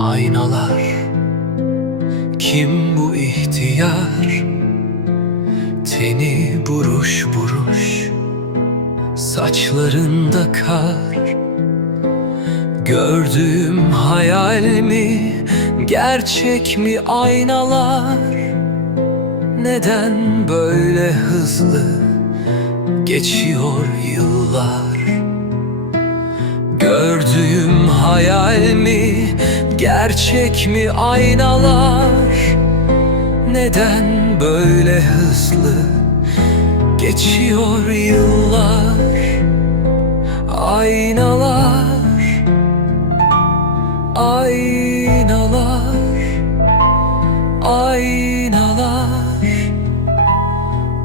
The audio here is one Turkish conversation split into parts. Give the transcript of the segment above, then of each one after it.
aynalar. Kim bu ihtiyar? Teni buruş buruş Saçlarında kar. Gördüğüm hayal mi Gerçek mi aynalar? Neden böyle hızlı Geçiyor yıllar? Gördüğüm hayal mi Gerçek mi aynalar? Neden böyle hızlı Geçiyor yıllar? Aynalar Aynalar Aynalar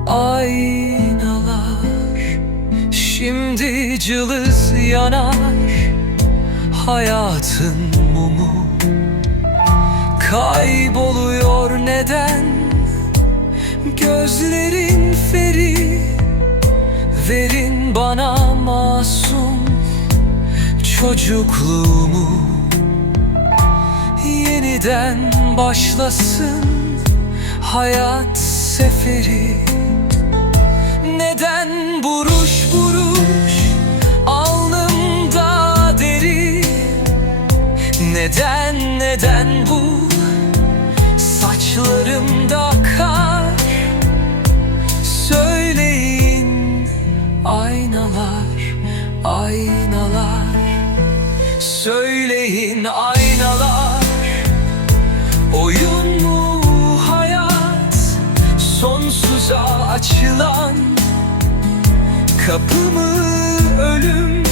Aynalar. Şimdi cılız yanar Hayatın mumu Kayboluyor neden? Gözlerin feri Verin bana masum Çocukluğumu. Yeniden başlasın Hayat seferi. Neden buruş buruş Alnımda deri? Neden neden bu Saçlarımda kar. Söyleyin aynalar Aynalar. Söyleyin aynalar. Oyun mu hayat? Sonsuza açılan Kapı mı ölüm?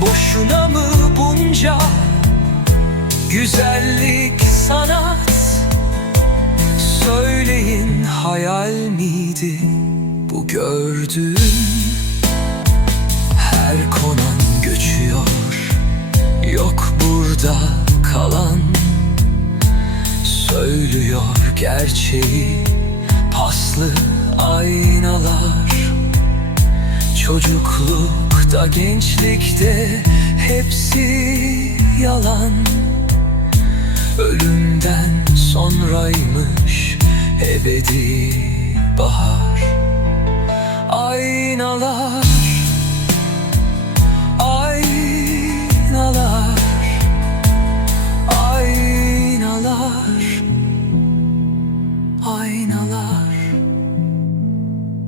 Boşuna mı bunca Güzellik Bu gördüğüm Her konan göçüyor. Yok burada kalan. Söylüyor gerçeği Paslı aynalar. Çocuklukta gençlikte Hepsi yalan. Ölümden sonraymış Ebedi bahar aynalar.